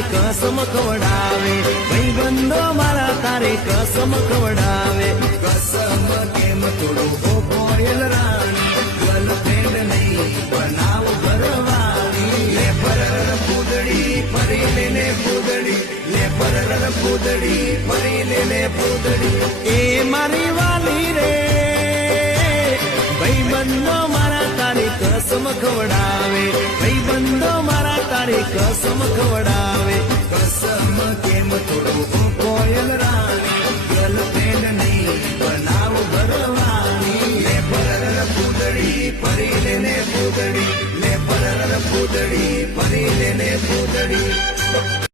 તારી કસમ ખવડાવે, ભાઈબંધો મારા તારી કસમ ખવડાવે. કસમ કેમ તોડું હો કોયલ રાણી, ગર્લફ્રેન્ડ નહીં બનાવ ઘરવાળી. લે પરર પૂદડી ફરી લેને પૂદડી, લે પરર પૂદડી ફરી લેને પૂદડી. એ મારી વાલી રે, ભાઈબંધો મારા તારી કસમ ખવડાવે, ભાઈબંધો મારા તારી કસમ ખવડાવે.